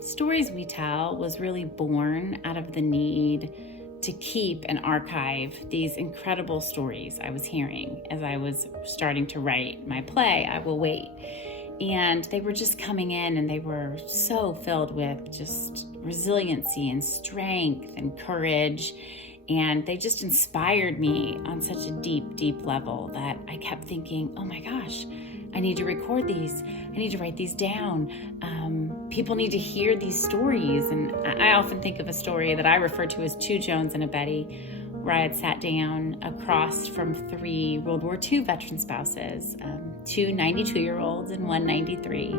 Stories We Tell was really born out of the need to keep and archive these incredible stories I was hearing as I was starting to write my play, I Will Wait. And they were just coming in, and they were so filled with just resiliency and strength and courage. And they just inspired me on such a deep, deep level that I kept thinking, oh my gosh, I need to record these. I need to write these down. People need to hear these stories. And I often think of a story that I refer to as two Joans and a Betty, where I had sat down across from 3 World War II veteran spouses, 2 92-year-olds and 1 93.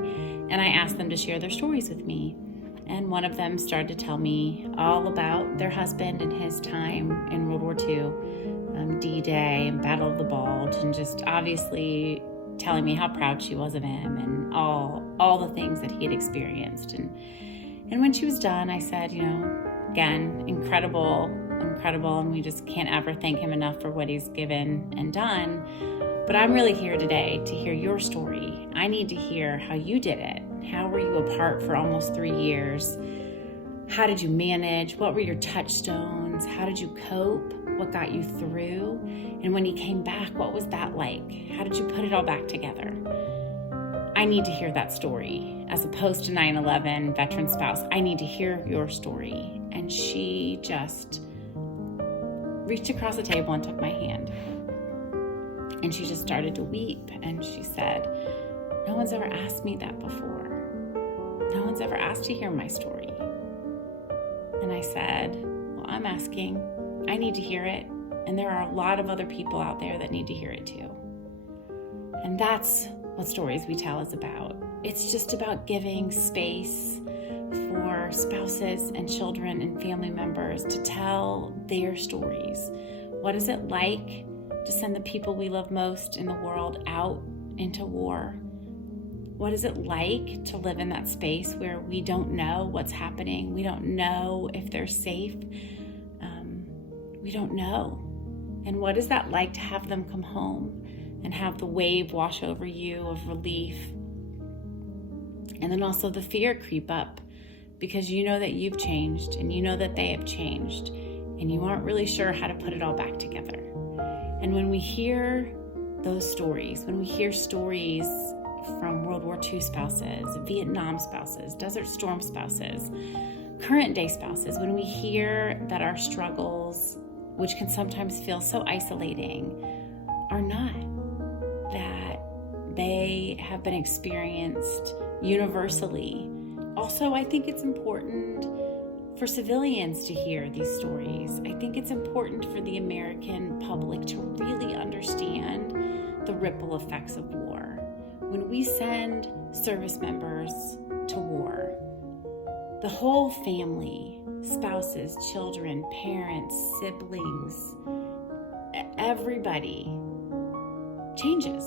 And I asked them to share their stories with me. And one of them started to tell me all about their husband and his time in World War II, D-Day and Battle of the Bulge, and just obviously telling me how proud she was of him and all the things that he had experienced. And when she was done, I said, again, incredible, and we just can't ever thank him enough for what he's given and done. But I'm really here today to hear your story. I need to hear how you did it. How were you apart for almost 3 years? How did you manage? What were your touchstones? How did you cope? What got you through? And when you came back, what was that like? How did you put it all back together? I need to hear that story. As opposed to 9/11 veteran spouse, I need to hear your story. And she just reached across the table and took my hand. And she just started to weep. And she said, no one's ever asked me that before. No one's ever asked to hear my story. And I said, well, I'm asking. I need to hear it. And there are a lot of other people out there that need to hear it too. And that's what Stories We Tell is about. It's just about giving space for spouses and children and family members to tell their stories. What is it like to send the people we love most in the world out into war? What is it like to live in that space where we don't know what's happening? We don't know if they're safe. We don't know. And what is that like to have them come home and have the wave wash over you of relief? And then also the fear creep up, because you know that you've changed and you know that they have changed, and you aren't really sure how to put it all back together. And when we hear those stories, when we hear stories from World War II spouses, Vietnam spouses, Desert Storm spouses, current day spouses, when we hear that our struggles, which can sometimes feel so isolating, are not, that they have been experienced universally. Also, I think it's important for civilians to hear these stories. I think it's important for the American public to really understand the ripple effects of war. When we send service members to war, the whole family, spouses, children, parents, siblings, everybody changes.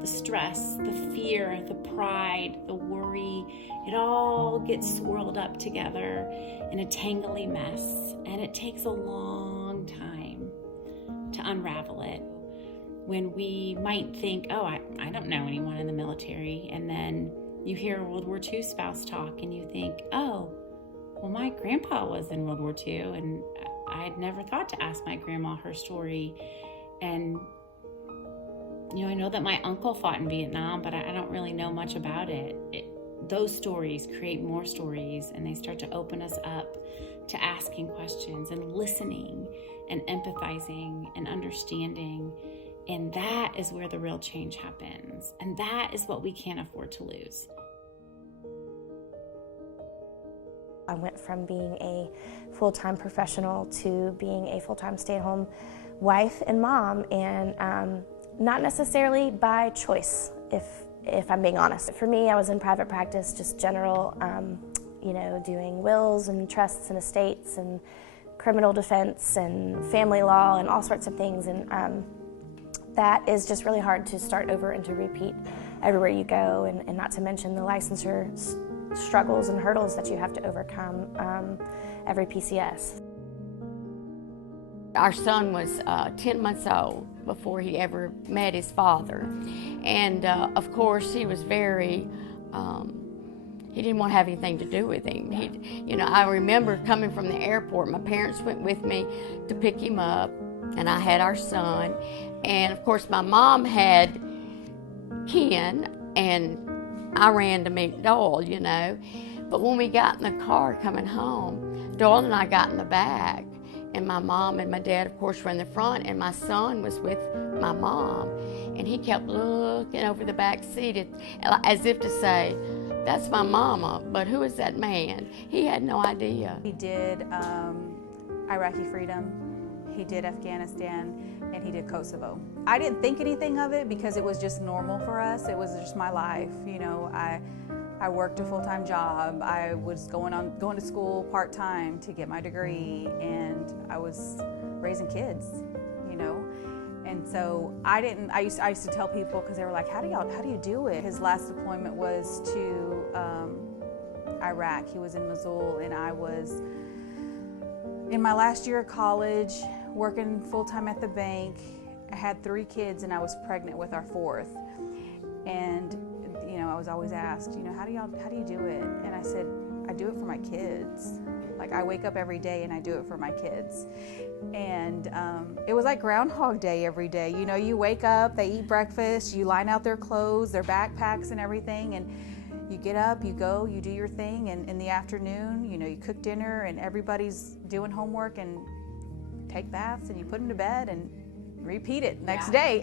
The stress, the fear, the pride, the worry, it all gets swirled up together in a tangly mess, and it takes a long time to unravel it. When we might think, oh, I don't know anyone in the military, and then you hear a World War II spouse talk and you think, oh, well, my grandpa was in World War II, and I had never thought to ask my grandma her story. And I know that my uncle fought in Vietnam, but I don't really know much about it. Those stories create more stories, and they start to open us up to asking questions and listening and empathizing and understanding. And that is where the real change happens. And that is what we can't afford to lose. I went from being a full-time professional to being a full-time stay-at-home wife and mom, and not necessarily by choice, if I'm being honest. For me, I was in private practice, just general, doing wills and trusts and estates and criminal defense and family law and all sorts of things. And that is just really hard to start over and to repeat everywhere you go, and not to mention the licensure struggles and hurdles that you have to overcome every PCS. Our son was 10 months old before he ever met his father. And of course, he was very, he didn't want to have anything to do with him. I remember coming from the airport. My parents went with me to pick him up, and I had our son. And of course, my mom had Ken, and I ran to meet Doyle, But when we got in the car coming home, Doyle and I got in the back, and my mom and my dad, of course, were in the front, and my son was with my mom. And he kept looking over the back seat as if to say, that's my mama, but who is that man? He had no idea. He did Iraqi freedom, he did Afghanistan, and he did Kosovo. I didn't think anything of it because it was just normal for us. It was just my life. I worked a full-time job. I was going to school part-time to get my degree, and I was raising kids, And so I used to tell people, because they were like, how do you do it? His last deployment was to Iraq. He was in Mosul, and I was in my last year of college, working full-time at the bank. I had 3 kids, and I was pregnant with our 4th. And I was always asked, how do you do it? And I said, I do it for my kids. Like, I wake up every day and I do it for my kids. And it was like Groundhog Day every day. You wake up, they eat breakfast, you line out their clothes, their backpacks and everything, and you get up, you go, you do your thing, and in the afternoon, you cook dinner, and everybody's doing homework and take baths, and you put them to bed and repeat it next day.